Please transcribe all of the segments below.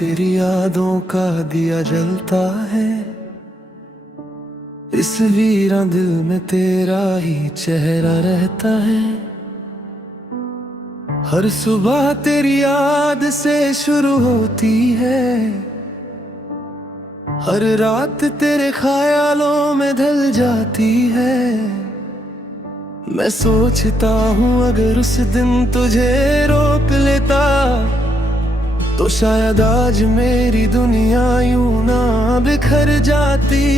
तेरी यादों का दिया जलता है। इस वीरान दिल में तेरा ही चेहरा रहता है। हर सुबह तेरी याद से शुरू होती है। हर रात तेरे ख्यालों में ढल जाती है। मैं सोचता हूँ अगर उस दिन तुझे रोक लेता तो शायद आज मेरी दुनिया यूं ना बिखर जाती।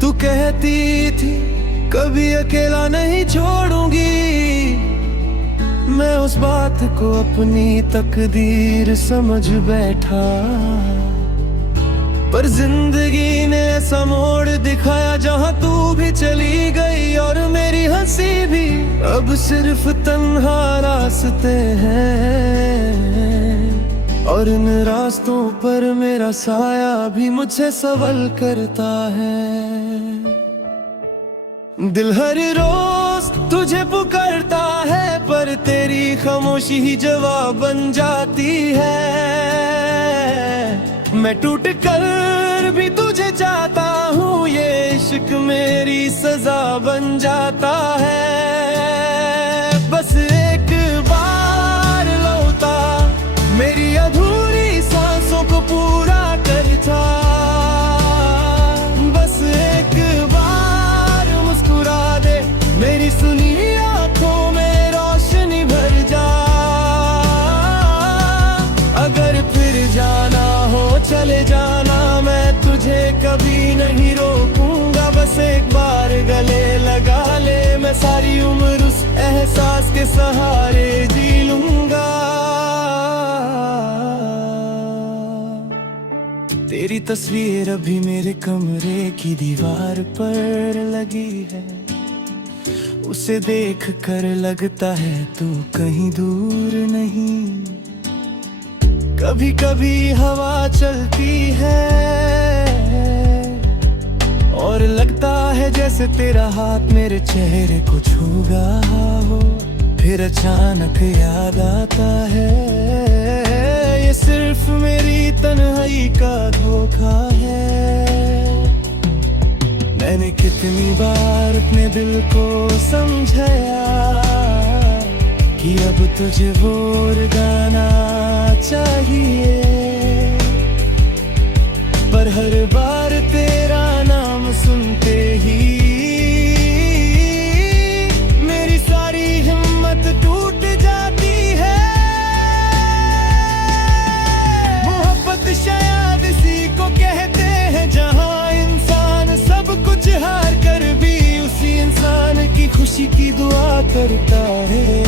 तू कहती थी कभी अकेला नहीं छोड़ूंगी। मैं उस बात को अपनी तकदीर समझ बैठा, पर जिंदगी ने ऐसा मोड़ दिखाया जहां तू भी चली गई और मेरी हंसी भी। अब सिर्फ तन्हा रास्ते हैं और इन रास्तों पर मेरा साया भी मुझसे सवाल करता है। दिल हर रोज तुझे पुकारता है, पर तेरी खामोशी ही जवाब बन जाती है। मैं टूट कर भी तुझे चाहता हूँ, ये इश्क मेरी सजा बन जाता है। बस एक बार लौटा मेरी अधूरी सांसों को पूरा करता। बस एक बार मुस्कुरा दे, मेरी सुनी आंखों में रोशनी भर जा। अगर फिर जाना हो चले जाना, मैं तुझे कभी नहीं रोकूंगा। बस एक बार गले लगा ले, मैं सारी उम्र उस एहसास के सहारे जी लूंगा। तेरी तस्वीर अभी मेरे कमरे की दीवार पर लगी है। उसे देख कर लगता है तू कहीं दूर नहीं। कभी कभी हवा चलती है और लगता है जैसे तेरा हाथ मेरे चेहरे को छू रहा हो। फिर अचानक याद आता है ये सिर्फ मेरी तन्हाई का धोखा है। मैंने कितनी बार अपने दिल को समझाया कि अब तुझे और गाना चाहिए, पर हर बार तेरा नाम सुनते ही मेरी सारी हिम्मत टूट जाती है। मोहब्बत शायद इसी को कहते हैं, जहां इंसान सब कुछ हार कर भी उसी इंसान की खुशी की दुआ करता है।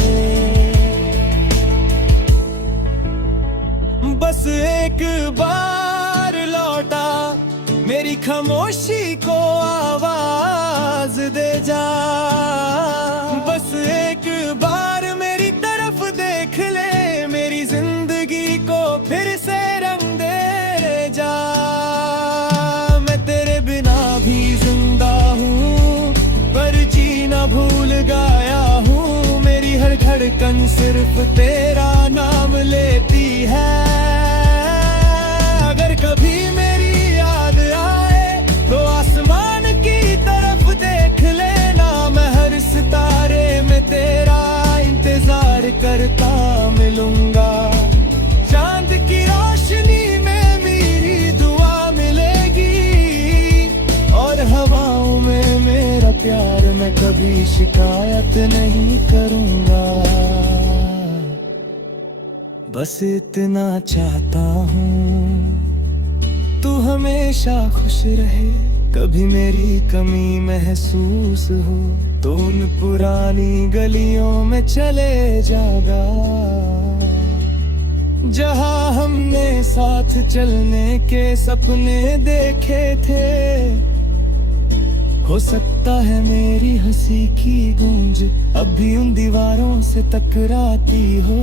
बस एक बार लौटा मेरी खामोशी को आवाज दे जा। बस एक बार मेरी तरफ देख ले, मेरी जिंदगी को फिर से रंग दे जा। मैं तेरे बिना भी जिंदा हूँ, पर जीना भूल गया हूँ। मेरी हर धड़कन सिर्फ तेरा नाम लेती है। अगर कभी मेरी याद आए तो आसमान की तरफ देख लेना। मैं हर सितारे में तेरा इंतजार करता मिलूंगा। चांद की रोशनी में मेरी दुआ मिलेगी और हवाओं में मेरा प्यार। मैं कभी शिकायत नहीं करूंगा। बस इतना चाहता हूँ तू हमेशा खुश रहे। कभी मेरी कमी महसूस हो तो उन पुरानी गलियों में चले जागा, जहाँ हमने साथ चलने के सपने देखे थे। हो सकता है मेरी हंसी की गूंज अब भी उन दीवारों से टकराती हो।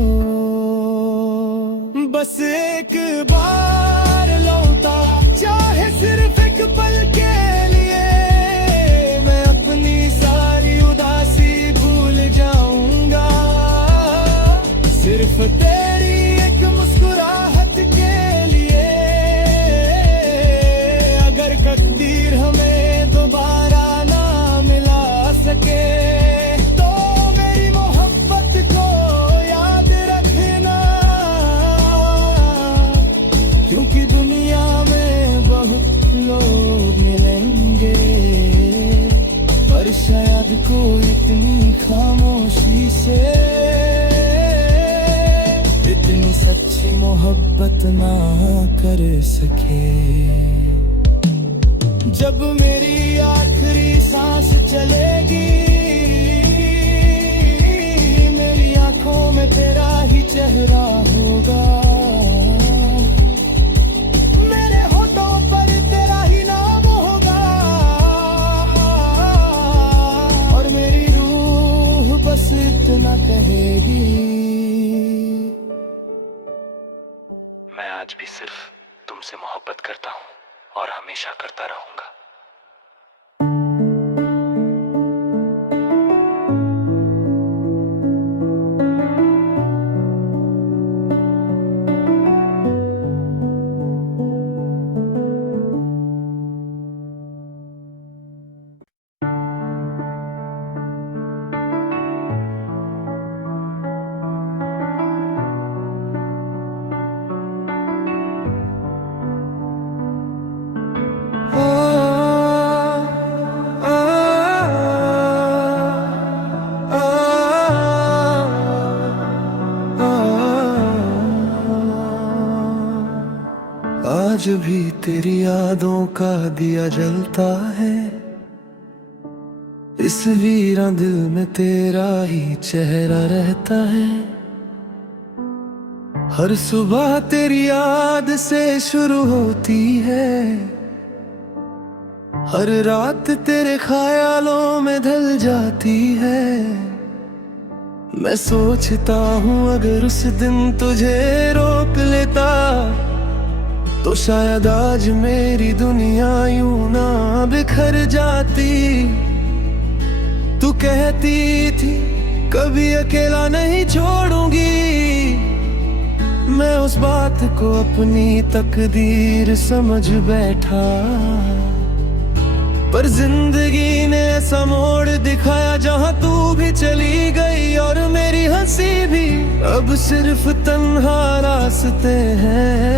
बस एक बार लौटा चाहे सिर्फ एक पल के लिए, मैं अपनी सारी उदासी भूल जाऊंगा। सिर्फ तेरी एक मुस्कुराहट शायद कोई इतनी खामोशी से इतनी सच्ची मोहब्बत ना कर सके। जब मेरी आखिरी सांस चलेगी, मेरी आंखों में तेरा ही चेहरा होगा, मेरे होठों पर तेरा ही नाम होगा, और मेरी रूह बस इतना कहेगी, मैं आज भी सिर्फ तुमसे मोहब्बत करता हूँ और हमेशा करता रहूंगा। आज भी तेरी यादों का दिया जलता है, इस वीरां दिल में तेरा ही चेहरा रहता है। हर सुबह तेरी याद से शुरू होती है, हर रात तेरे ख्यालों में ढल जाती है। मैं सोचता हूँ अगर उस दिन तुझे रोक लेता, तो शायद आज मेरी दुनिया यूं ना बिखर जाती। तू कहती थी कभी अकेला नहीं छोड़ूंगी, मैं उस बात को अपनी तकदीर समझ बैठा। पर जिंदगी ने ऐसा मोड़ दिखाया जहां तू भी चली गई, और मेरी हंसी भी अब सिर्फ तन्हा रास्ते हैं।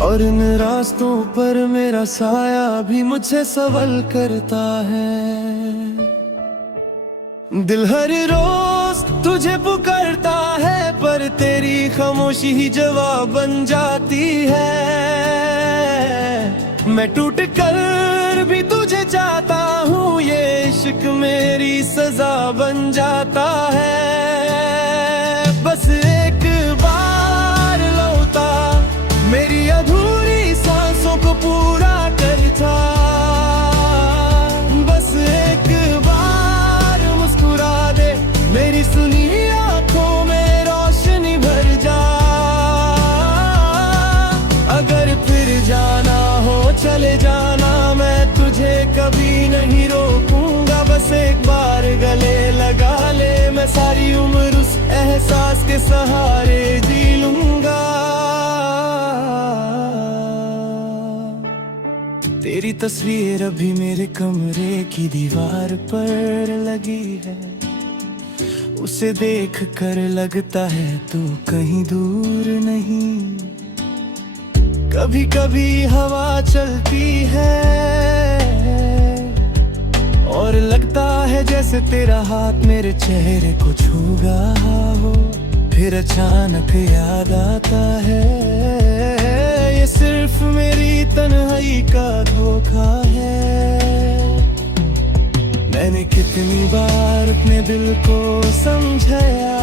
और इन रास्तों पर मेरा साया भी मुझसे सवाल करता है। दिल हर रोज तुझे पुकारता है, पर तेरी खामोशी ही जवाब बन जाती है। मैं टूट कर भी तुझे चाहता हूँ, ये इश्क मेरी सजा बन जाता है। बस एक बार लौटा, मेरी अधूरी सांसों को पूरा करता। बस एक बार मुस्कुरा दे, मेरी सुनी आंखों में रोशनी भर जा। अगर फिर जाना हो चले जाना, मैं तुझे कभी नहीं रोकूंगा। बस एक बार गले लगा ले, मैं सारी उम्र उस एहसास के सहारे जी लूंगा। तेरी तस्वीर अभी मेरे कमरे की दीवार पर लगी है, उसे देख कर लगता है तू कहीं दूर नहीं। कभी कभी हवा चलती है और लगता है जैसे तेरा हाथ मेरे चेहरे को छू रहा हो। फिर अचानक याद आता है, ये सिर्फ मेरी तन्हाई का धोखा है। मैंने कितनी बार अपने दिल को समझाया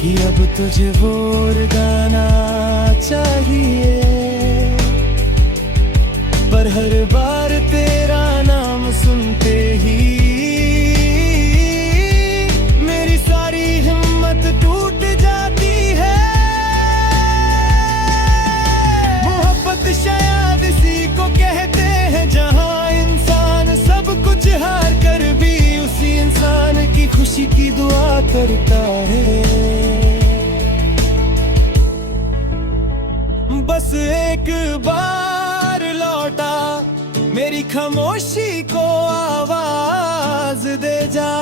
कि अब तुझे और गाना चाहिए, पर हर बार तेरा नाम सुनते ही मेरी सारी हिम्मत टूट जाती है। मोहब्बत शायद इसी को कहते हैं, जहां इंसान सब कुछ हार कर भी उसी इंसान की खुशी की दुआ करता है। बस एक बार लौटा, मेरी खामोशी को आवाज दे जा।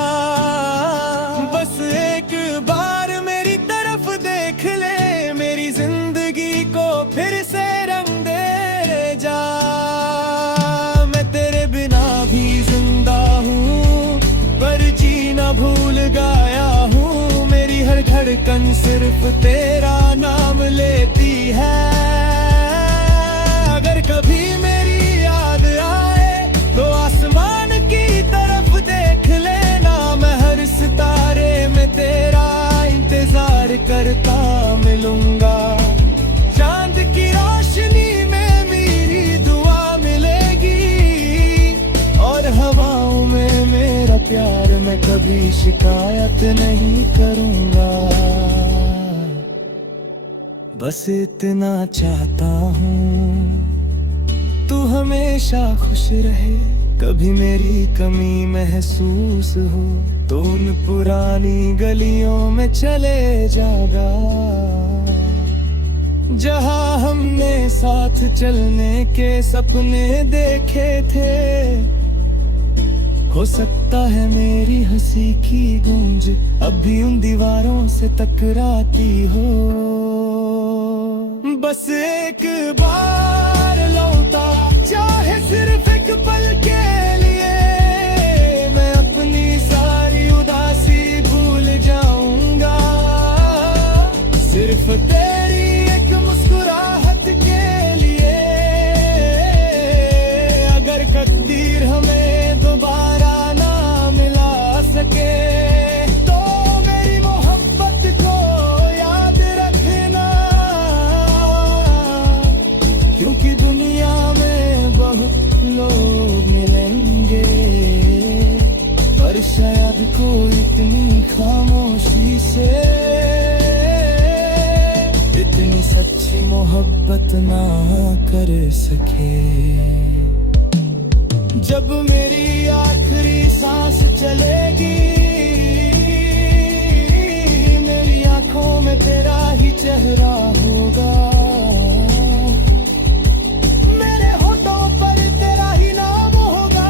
बस एक बार मेरी तरफ देख ले, मेरी जिंदगी को फिर से रंग दे जा। मैं तेरे बिना धड़कन सिर्फ तेरा नाम लेती है। अगर कभी मेरी याद आए तो आसमान की तरफ देख लेना, मैं हर सितारे में तेरा इंतजार करता मिलूंगा। चांद की रोशनी में मेरी दुआ मिलेगी, और हवाओं में मेरा प्यार, मैं कभी शिकायत नहीं करूंगा। बस इतना चाहता हूँ तू हमेशा खुश रहे, कभी मेरी कमी महसूस हो तो उन पुरानी गलियों में चले जागा, जहाँ हमने साथ चलने के सपने देखे थे। हो सकता है मेरी हंसी की गूंज अब भी उन दीवारों से टकराती हो। बस एक बार लौटा, चाहे सिर्फ एक पल के लिए, मैं अपनी सारी उदासी भूल जाऊंगा। सिर्फ तेरी एक मुस्कुराहट के लिए, अगर तकदीर हमें दोबारा ना मिला सके तो मेरी मोहब्बत को याद रखना, क्योंकि दुनिया में बहुत लोग मिलेंगे पर शायद कोई इतनी खामोशी से इतनी सच्ची मोहब्बत ना कर सके। जब मेरी आखिरी सांस चलेगी, मेरी आंखों में तेरा ही चेहरा होगा, मेरे होठों पर तेरा ही नाम होगा,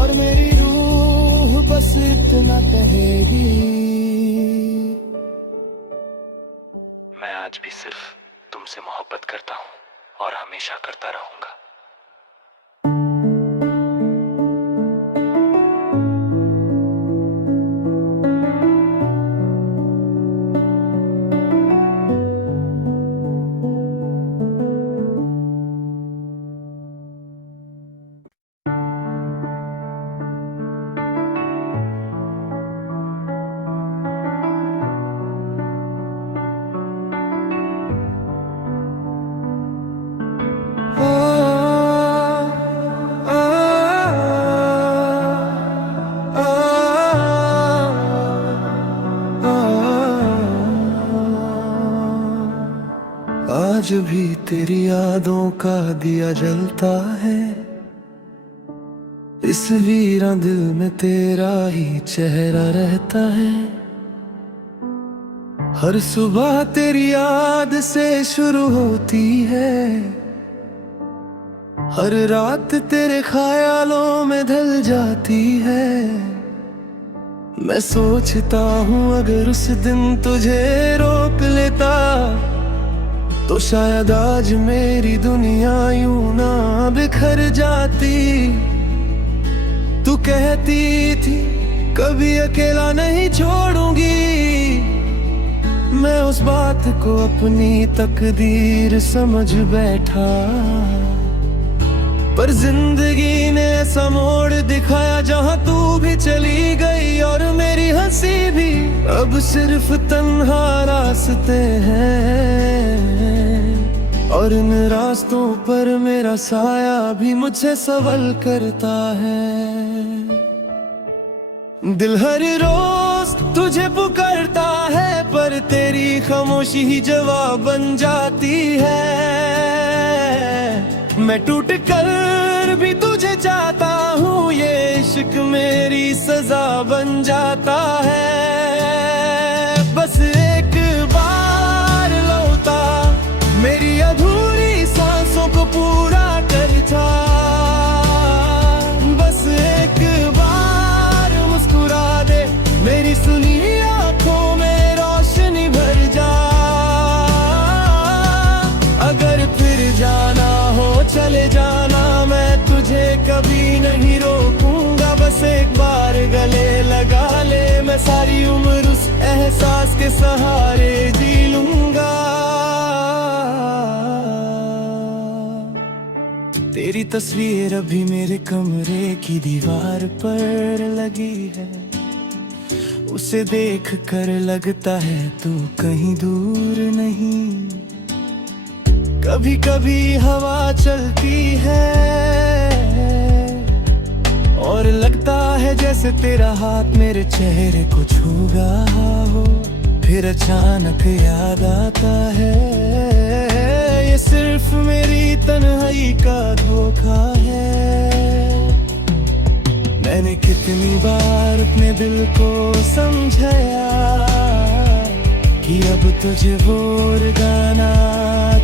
और मेरी रूह बस इतना कहेगी, मैं आज भी सिर्फ तुमसे मोहब्बत करता हूँ और हमेशा करता रहूंगा। आज भी तेरी यादों का दिया जलता है, इस वीरा दिल में तेरा ही चेहरा रहता है। हर सुबह तेरी याद से शुरू होती है, हर रात तेरे ख्यालों में ढल जाती है। मैं सोचता हूँ अगर उस दिन तुझे रोक लेता तो शायद आज मेरी दुनिया यूं ना बिखर जाती। तू कहती थी कभी अकेला नहीं छोड़ूंगी, मैं उस बात को अपनी तकदीर समझ बैठा, पर जिंदगी ने ऐसा मोड़ दिखाया जहां तू भी चली गई और मेरी हंसी भी। अब सिर्फ तन्हा रास्ते हैं और इन रास्तों पर मेरा साया भी मुझसे सवाल करता है। दिल हर रोज तुझे पुकारता है पर तेरी खामोशी ही जवाब बन जाती है। मैं टूट कर भी तुझे चाहता हूँ, ये इश्क मेरी सजा बन जाता है। बस एक बार लौटा, मेरी अधूरी सांसों को पूरा करता। बस एक बार मुस्कुरा दे, मेरी सुनी आंखों में रोशनी भर जा। अगर फिर जाना हो चले जाना, मैं तुझे कभी नहीं रोकूंगा। बस एक बार गले लगा ले, मैं मैं सारी उम्र उस एहसास के सहारे जी लूंगा। तेरी तस्वीर अभी मेरे कमरे की दीवार पर लगी है, उसे देख कर लगता है तू कहीं दूर नहीं। कभी कभी हवा चलती है और लगता है जैसे तेरा हाथ मेरे चेहरे को छू रहा हो। फिर अचानक याद आता है ये सिर्फ मेरी तन्हाई का धोखा है। मैंने कितनी बार अपने दिल को समझाया कि अब तुझे और गाना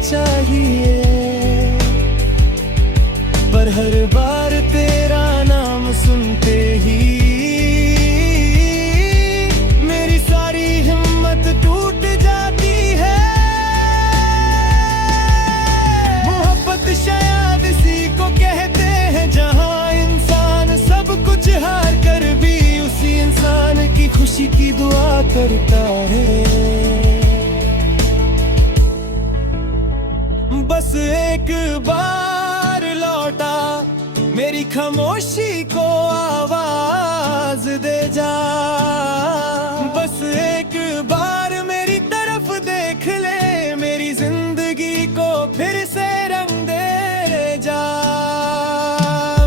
चाहिए, पर हर बार तेरा नाम सुनते ही मेरी सारी हिम्मत टूट जाती है। मोहब्बत शायद इसी को कहते हैं जहां इंसान सब कुछ हार कर भी उसी इंसान की खुशी की दुआ करता है। बस एक बार लौटा मेरी खामोशी को आवाज दे जा। बस एक बार मेरी तरफ देख ले, मेरी जिंदगी को फिर से रंग दे जा।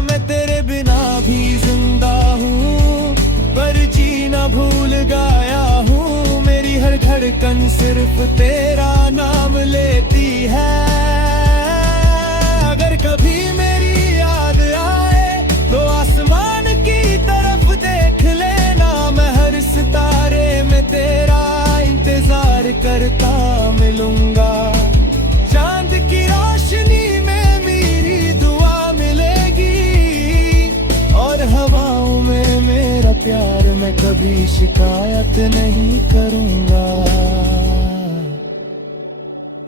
मैं तेरे बिना भी जिंदा हूँ पर जीना भूल गया हूँ। मेरी हर धड़कन सिर्फ तेरा नाम लेती है। अगर कभी मेरी याद आए तो आसमान की तरफ देख लेना। मैं हर सितारे में तेरा इंतजार करता मिलूंगा। चांद की रोशनी में मेरी दुआ मिलेगी और हवाओं में मेरा प्यार। मैं कभी शिकायत नहीं करूंगा।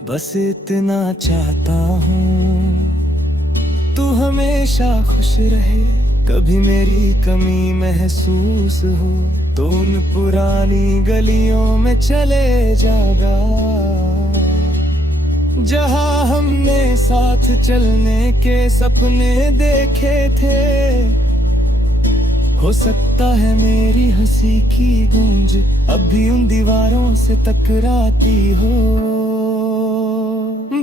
बस इतना चाहता हूँ तू हमेशा खुश रहे, कभी मेरी कमी महसूस हो तो उन पुरानी गलियों में चले जागा जहां हमने साथ चलने के सपने देखे थे। हो सकता है मेरी हंसी की गूंज अब भी उन दीवारों से टकराती हो।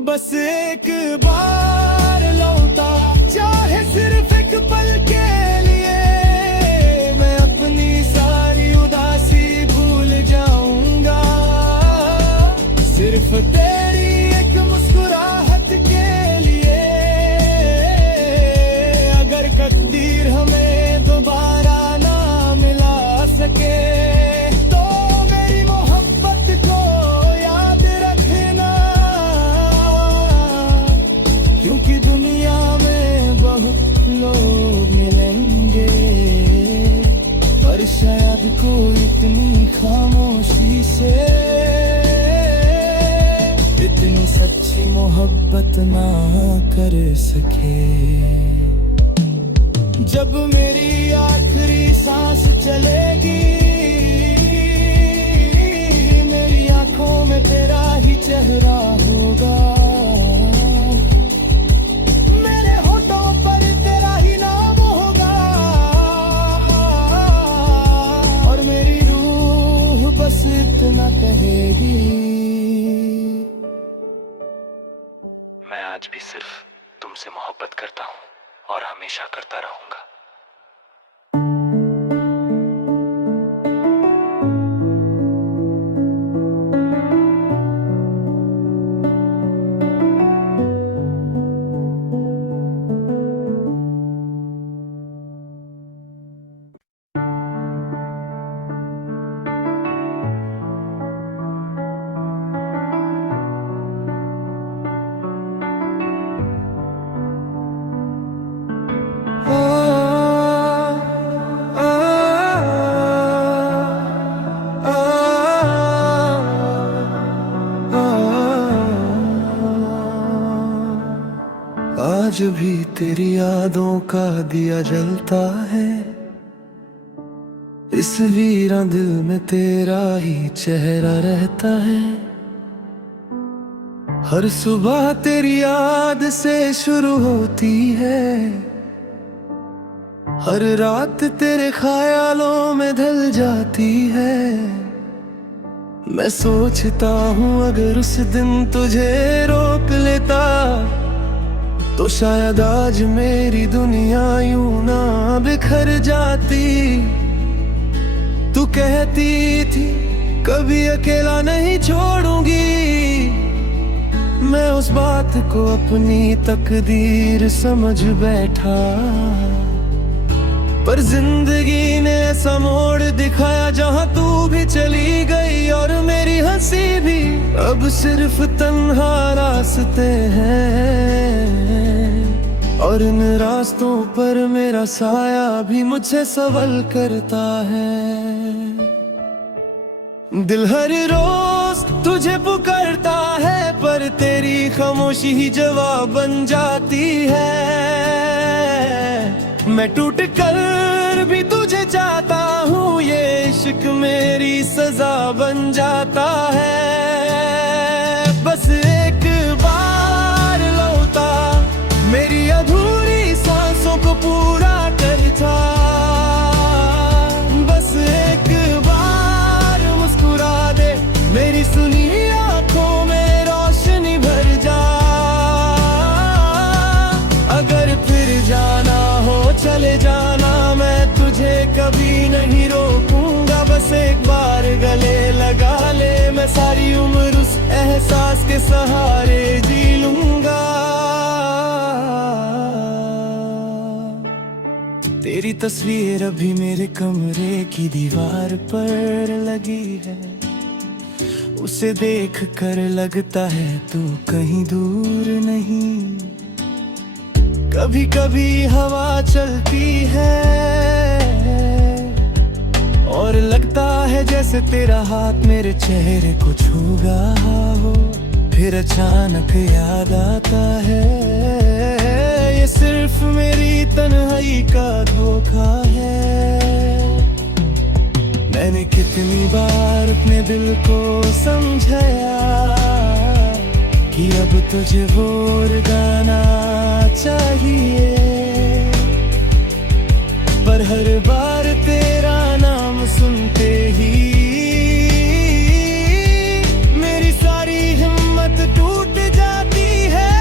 बस एक बार लौटा चाहे सिर्फ एक पल के लिए, मैं अपनी सारी उदासी भूल जाऊंगा। सिर्फ तेरी एक मुस्कुराहट के लिए। अगर तकदीर हमें दोबारा ना मिला सके तो मेरी मोहब्बत को याद रखना, क्योंकि दुनिया में बहुत लोग मिलेंगे पर शायद कोई इतनी खामोशी से इतनी सच्ची मोहब्बत ना कर सके। जब मेरी आखिरी सांस चलेगी मेरी आंखों में तेरा ही चेहरा होगा। इतना कहेगी मैं आज भी सिर्फ तुमसे मोहब्बत करता हूँ और हमेशा करता रहूंगा। आज भी तेरी यादों का दिया जलता है, इस वीरा दिल में तेरा ही चेहरा रहता है। हर सुबह तेरी याद से शुरू होती है, हर रात तेरे ख्यालों में ढल जाती है। मैं सोचता हूँ अगर उस दिन तुझे रोक लेता तो शायद आज मेरी दुनिया यूं ना बिखर जाती। तू कहती थी कभी अकेला नहीं छोड़ूंगी, मैं उस बात को अपनी तकदीर समझ बैठा। पर जिंदगी ने ऐसा मोड़ दिखाया जहां तू भी चली गई और मेरी हंसी भी। अब सिर्फ तन्हा रास्ते हैं और इन रास्तों पर मेरा साया भी मुझसे सवाल करता है। दिल हर रोज तुझे पुकारता है पर तेरी खामोशी ही जवाब बन जाती है। मैं टूट कर भी तुझे चाहता हूँ, ये इश्क मेरी सजा बन जाता है। बस एक बार लौटा मेरी अधूरी सांसों को पूरा करता। बस एक बार मुस्कुरा दे, मेरी सुनी आंखों में रोशनी भर जा। अगर फिर जाना हो चले जाना, मैं तुझे कभी नहीं रोकूंगा। बस एक बार गले लगा ले, मैं सारी उम्र उस एहसास के सहारे जी लूंगा। तेरी तस्वीर अभी मेरे कमरे की दीवार पर लगी है, उसे देख कर लगता है तू कहीं दूर नहीं। कभी कभी हवा चलती है और लगता है जैसे तेरा हाथ मेरे चेहरे को छू रहा हो। फिर अचानक याद आता है ये सिर्फ मेरी तन्हाई का धोखा है। मैंने कितनी बार अपने दिल को समझाया कि अब तुझे और गाना चाहिए, पर हर बार तेरा नाम सुनते ही मेरी सारी हिम्मत टूट जाती है।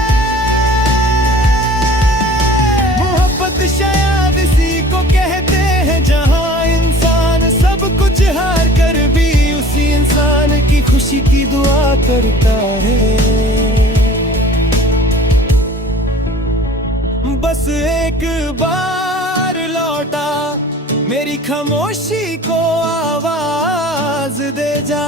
मोहब्बत शायद इसी को कहते हैं जहां इंसान सब कुछ हार कर भी उसी इंसान की खुशी की दुआ करता है। बस एक बार लौटा मेरी खामोशी को आवाज दे जा।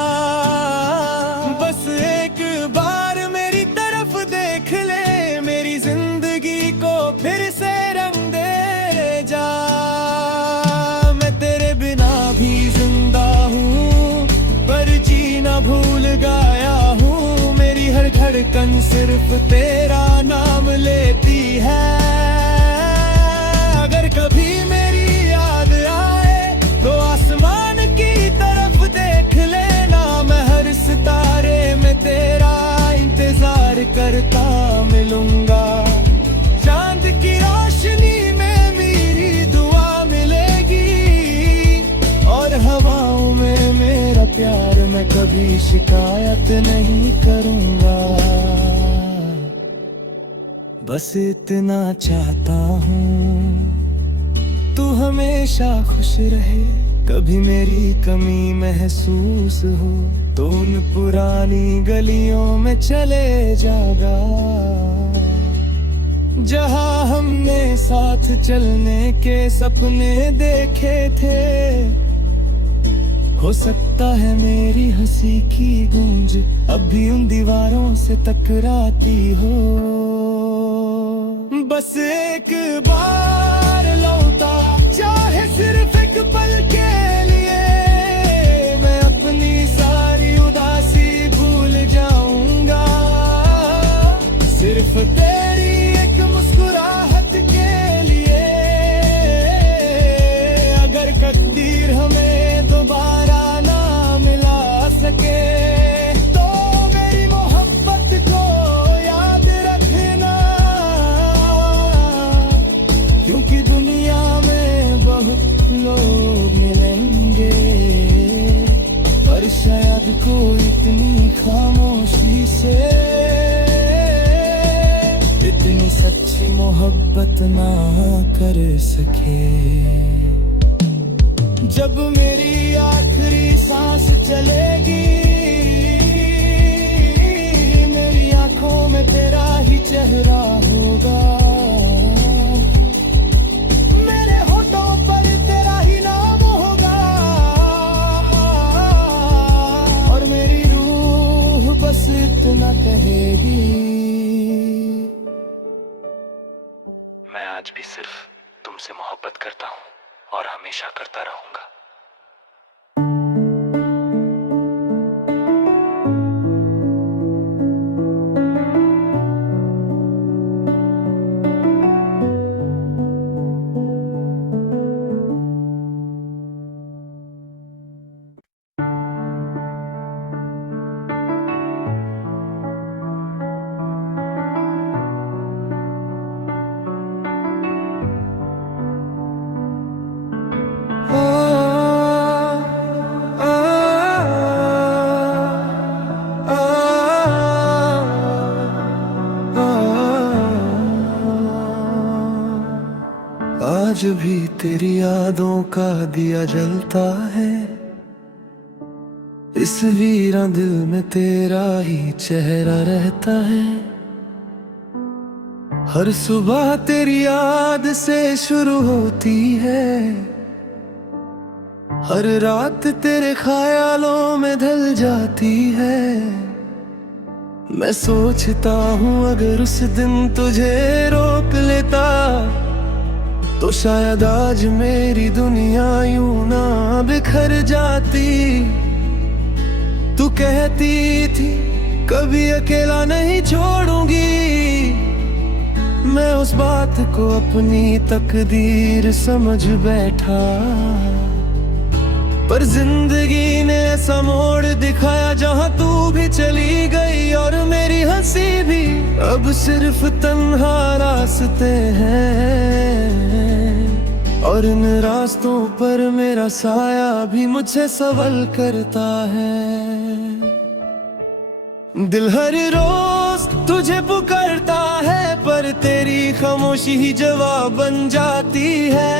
बस एक बार मेरी तरफ देख ले, मेरी जिंदगी को फिर से रंग दे जा। मैं तेरे बिना भी जिंदा हूँ पर जीना भूल गया हूँ। मेरी हर धड़कन सिर्फ तेरा नाम लेती है। अगर कभी मेरी याद आए तो आसमान की तरफ देख लेना, मैं हर सितारे में तेरा इंतजार करता मिलूंगा। चांद की रोशनी में मेरी दुआ मिलेगी और हवाओं में मेरा प्यार, मैं कभी शिकायत नहीं करूंगा। बस इतना चाहता हूँ तू हमेशा खुश रहे, कभी मेरी कमी महसूस हो तो उन पुरानी गलियों में चले जागा जहाँ हमने साथ चलने के सपने देखे थे। हो सकता है मेरी हंसी की गूंज अब भी उन दीवारों से टकराती हो। बस एक बार लौटा चाहे सिर्फ एक पल के लिए, मैं अपनी सारी उदासी भूल जाऊंगा। सिर्फ तेरी एक मुस्कुराहट के लिए, अगर तकदीर हमें शायद कोई इतनी खामोशी से इतनी सच्ची मोहब्बत ना कर सके। जब मेरी आखिरी सांस चलेगी, मेरी आंखों में तेरा ही चेहरा होगा, मेरे होठों पर तेरा ही नाम होगा, और मेरी रूह बस इतना कहेगी, मैं आज भी सिर्फ तुमसे मोहब्बत करता हूँ और हमेशा करता रहूंगा। आज भी तेरी यादों का दिया जलता है, इस वीरा दिल में तेरा ही चेहरा रहता है। हर सुबह तेरी याद से शुरू होती है, हर रात तेरे ख्यालों में ढल जाती है। मैं सोचता हूँ अगर उस दिन तुझे रोक लेता तो शायद आज मेरी दुनिया यूं ना बिखर जाती। तू कहती थी कभी अकेला नहीं छोड़ूंगी, मैं उस बात को अपनी तकदीर समझ बैठा, पर जिंदगी ने ऐसा मोड़ दिखाया जहां तू भी चली गई और मेरी हंसी भी। अब सिर्फ तन्हा रास्ते हैं और इन रास्तों पर मेरा साया भी मुझसे सवाल करता है। दिल हर रोज तुझे पुकारता है, पर तेरी खामोशी ही जवाब बन जाती है।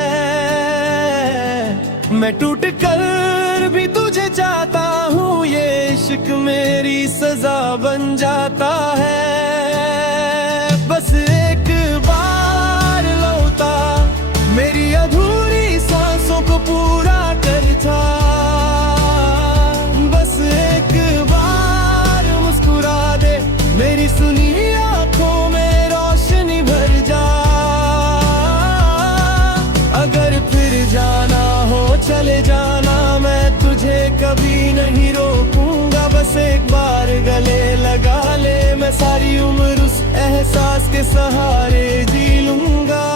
मैं टूट कर भी तुझे चाहता हूँ, ये इश्क मेरी सजा बन जाता है। बस एक बार लौटा, मेरी अधूरी सांसों को पूरा करता। बस एक बार मुस्कुरा दे, मेरी सुनी आंखों में रोशनी भर जा। अगर फिर जाना हो चले जाना, मैं तुझे कभी नहीं रोकूंगा। बस एक बार गले लगा ले, मैं सारी उम्र उस एहसास के सहारे जी लूंगा।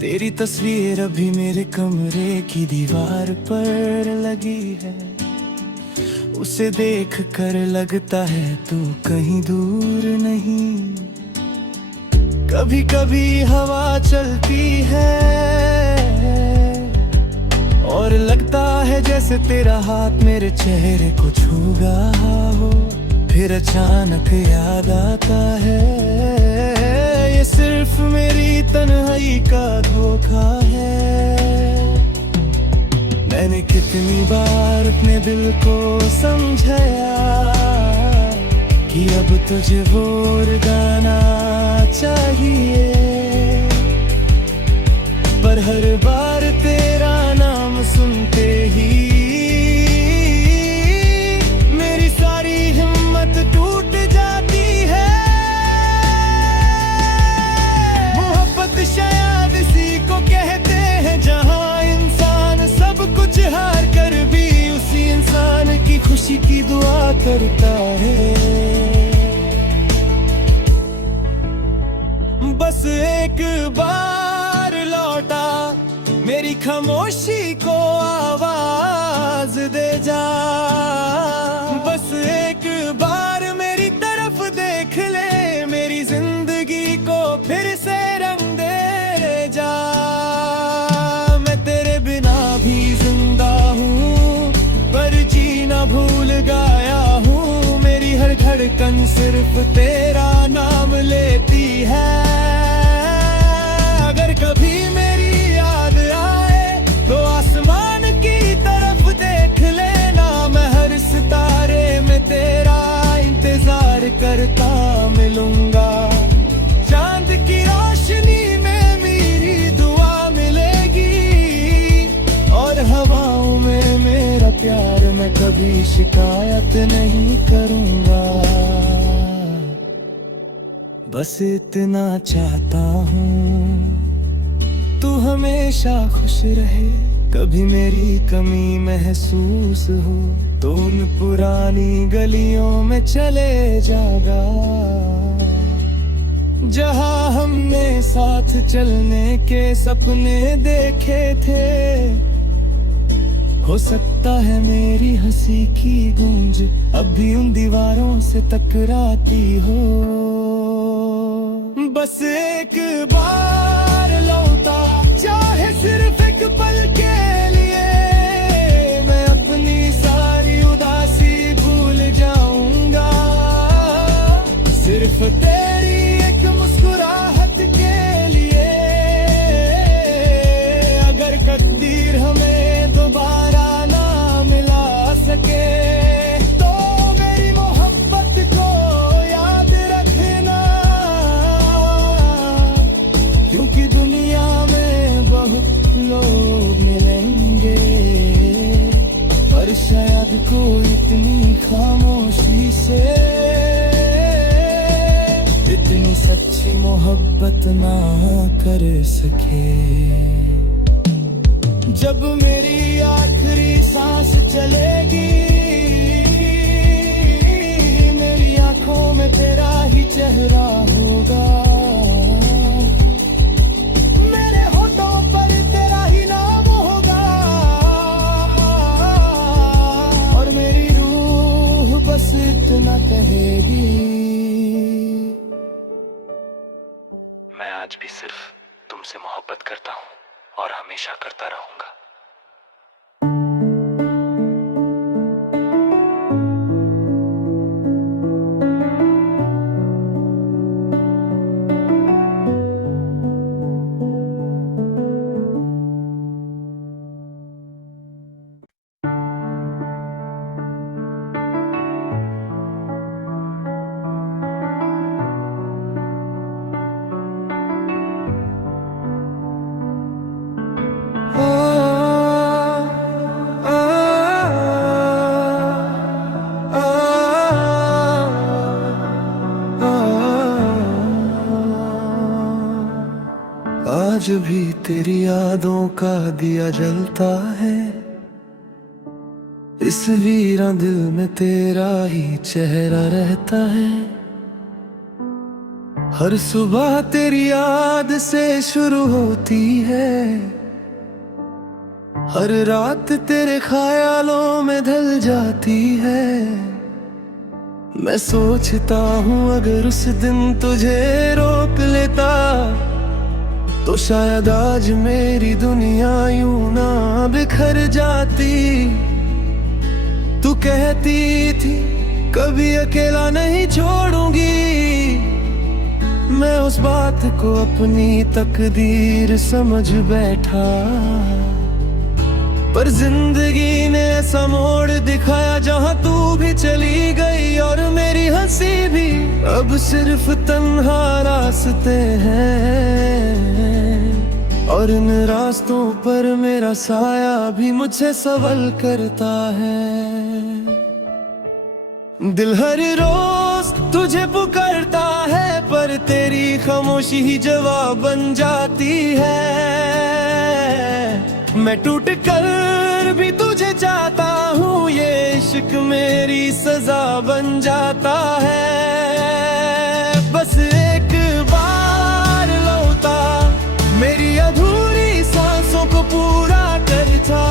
तेरी तस्वीर अभी मेरे कमरे की दीवार पर लगी है, उसे देख कर लगता है तू कहीं दूर नहीं। कभी कभी हवा चलती है और लगता है जैसे तेरा हाथ मेरे चेहरे को छू रहा हो। फिर अचानक याद आता है, ये सिर्फ मेरी तन्हाई का धोखा है। मैंने कितनी बार अपने दिल को समझाया कि अब तुझे वो गाना चाहिए, पर हर बार तेरा नाम सुनते ही मेरी सारी हिम्मत टूट जाती है। मोहब्बत शायद इसी को कहते हैं, जहां इंसान सब कुछ हार कर भी उसी इंसान की खुशी की दुआ करता है। बस एक बार लौटा, मेरी खामोशी को आवाज दे जा। बस एक बार मेरी तरफ देख ले, मेरी जिंदगी को फिर से रंग दे जा। मैं तेरे बिना भी धड़कन सिर्फ तेरा नाम लेती है। अगर कभी मेरी याद आए तो आसमान की तरफ देख लेना, मैं हर सितारे में तेरा इंतजार करता मिलूंगा। चांद की रोशनी में मेरी दुआ मिलेगी, और हवाओं में मेरा प्यार, मैं कभी शिकायत नहीं करूंगा। बस इतना चाहता हूँ तू हमेशा खुश रहे, कभी मेरी कमी महसूस हो तो उन पुरानी गलियों में चले जागा, जहाँ हमने साथ चलने के सपने देखे थे। हो सकता है मेरी हंसी की गूंज अब भी उन दीवारों से टकराती हो। बस एक बार लौटा, चाहे सिर्फ एक पल के लिए, मैं अपनी सारी उदासी भूल जाऊंगा। सिर्फ तेरी एक मुस्कुराहट के लिए, अगर तकदीर हमें दोबारा ना मिला सके तो मेरी मोहब्बत को याद रखना, क्योंकि दुनिया में बहुत लोग मिलेंगे पर शायद कोई इतनी खामोशी से इतनी सच्ची मोहब्बत ना कर सके। जब मेरी आखिरी सांस चलेगी, मेरी आंखों में तेरा ही चेहरा होगा, मेरे होठों पर तेरा ही नाम होगा, और मेरी रूह बस इतना कहेगी, मैं आज भी सिर्फ तुमसे मोहब्बत करता हूँ और हमेशा करता रहूंगा। आज भी तेरी यादों का दिया जलता है, इस वीरा दिल में तेरा ही चेहरा रहता है। हर सुबह तेरी याद से शुरू होती है, हर रात तेरे ख्यालों में ढल जाती है। मैं सोचता हूँ अगर उस दिन तुझे रोक लेता तो शायद आज मेरी दुनिया यूं ना बिखर जाती। तू कहती थी कभी अकेला नहीं छोड़ूंगी, मैं उस बात को अपनी तकदीर समझ बैठा, पर जिंदगी ने ऐसा मोड़ दिखाया जहां तू भी चली गई और मेरी हंसी भी। अब सिर्फ तन्हा रास्ते हैं और इन रास्तों पर मेरा साया भी मुझसे सवाल करता है। दिल हर रोज तुझे पुकारता है पर तेरी खामोशी ही जवाब बन जाती है। मैं टूट कर भी तुझे चाहता हूँ, ये इश्क मेरी सजा बन जाता है। बस एक बार लौटा, मेरी अधूरी सांसों को पूरा करता।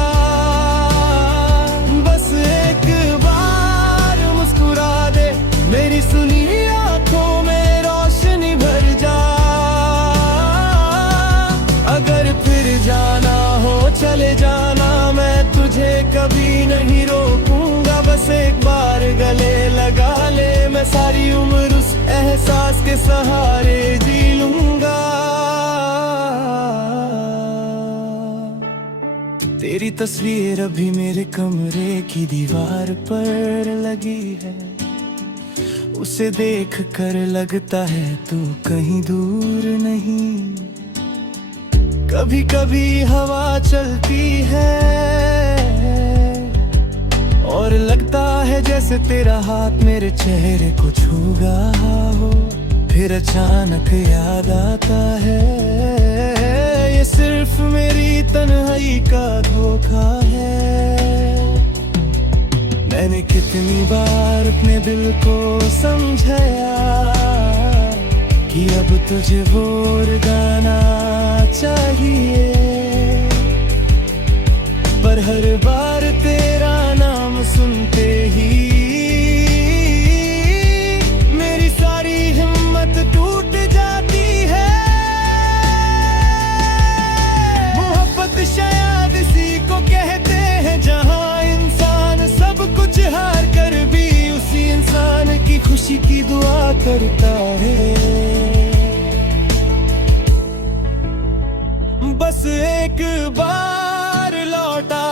बस एक बार मुस्कुरा दे, मेरी सुनी आंखों में रोशनी भर जा। अगर फिर जाना हो चले जाना, मैं तुझे कभी नहीं रोकूंगा। बस एक बार गले लगा ले, मैं मैं सारी उम्र उस एहसास के सहारे जी लूंगा। तेरी तस्वीर अभी मेरे कमरे की दीवार पर लगी है, उसे देख कर लगता है तू कहीं दूर नहीं। कभी कभी हवा चलती है और लगता है जैसे तेरा हाथ मेरे चेहरे को छू रहा हो। फिर अचानक याद आता है ये सिर्फ मेरी तन्हाई का धोखा है। मैंने कितनी बार अपने दिल को समझाया कि अब तुझे वो गाना चाहिए, पर हर बार तेरा नाम सुनते ही मेरी सारी हिम्मत टूट जाती है। मोहब्बत शायद इसी को कहते हैं जहां इंसान सब कुछ हार कर भी उसी इंसान की खुशी की दुआ करता है। बस एक बार लौटा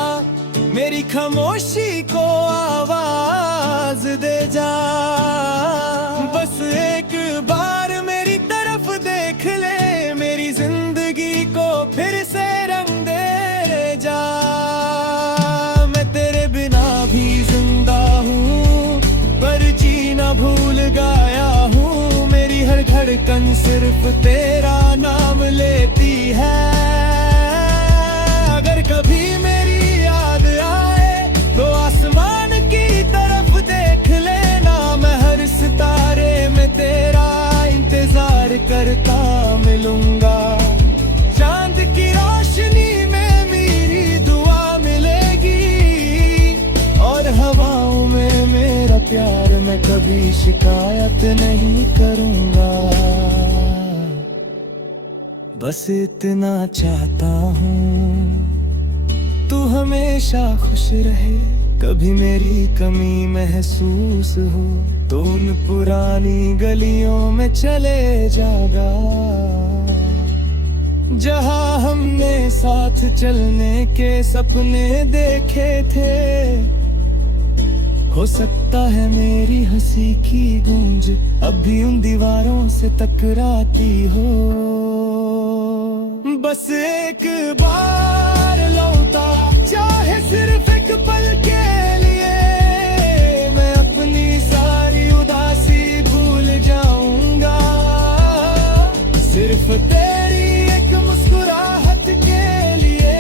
मेरी खामोशी को आवाज दे जा। बस एक बार मेरी तरफ देख ले, मेरी जिंदगी को फिर से रंग दे जा। मैं तेरे बिना भी जिंदा हूँ पर जीना भूल गया हूँ। मेरी हर धड़कन सिर्फ तेरा नाम लेती है। अगर कभी मेरी याद आए तो आसमान की तरफ देख लेना। मैं हर सितारे में तेरा इंतजार करता मिलूंगा। चांद की रोशनी में मेरी दुआ मिलेगी और हवाओं में मेरा प्यार मैं कभी शिकायत नहीं करूंगा। बस इतना चाहता हूँ तू हमेशा खुश रहे, कभी मेरी कमी महसूस हो तो उन पुरानी गलियों में चले जागा जहाँ हमने साथ चलने के सपने देखे थे। हो सकता है मेरी हंसी की गूंज अब भी उन दीवारों से टकराती हो। बस एक बार लौटा चाहे सिर्फ एक पल के लिए, मैं अपनी सारी उदासी भूल जाऊंगा। सिर्फ तेरी एक मुस्कुराहट के लिए,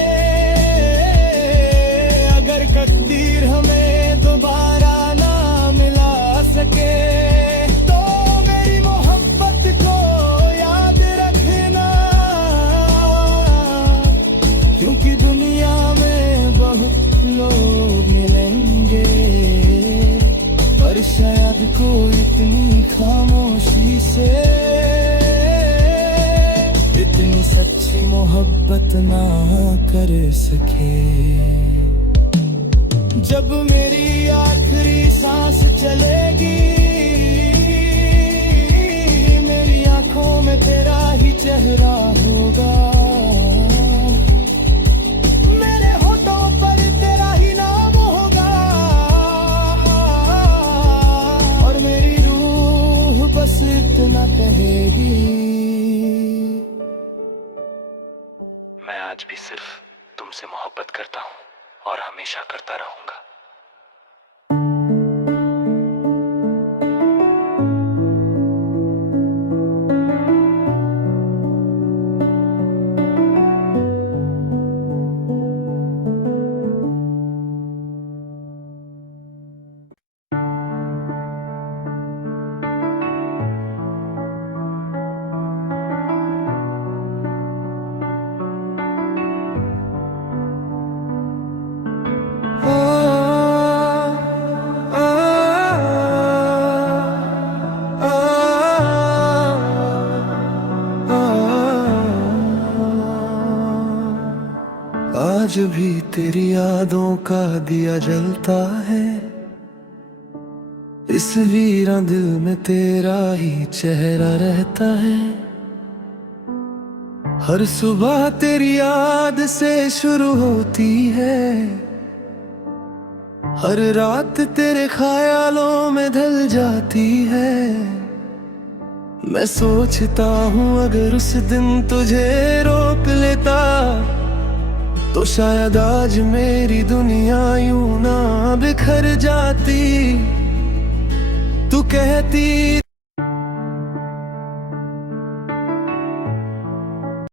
अगर तकदीर हमें दोबारा ना मिला सके तो मेरी मोहब्बत को याद रखना। क्योंकि दुनिया में बहुत लोग मिलेंगे पर शायद कोई इतनी खामोशी से इतनी सच्ची मोहब्बत ना कर सके। जब मेरी आखिरी सांस चलेगी मेरी आंखों में तेरा ही चेहरा होगा। मेरे होठों पर तेरा ही नाम होगा और मेरी रूह बस इतना कहेगी, मैं आज भी सिर्फ तुमसे मोहब्बत करता हूँ और हमेशा करता रहूंगा। आज भी तेरी यादों का दिया जलता है, इस वीरान दिल में तेरा ही चेहरा रहता है। हर सुबह तेरी याद से शुरू होती है, हर रात तेरे ख्यालों में ढल जाती है। मैं सोचता हूँ अगर उस दिन तुझे रोक लेता तो शायद आज मेरी दुनिया यूं ना बिखर जाती। तू कहती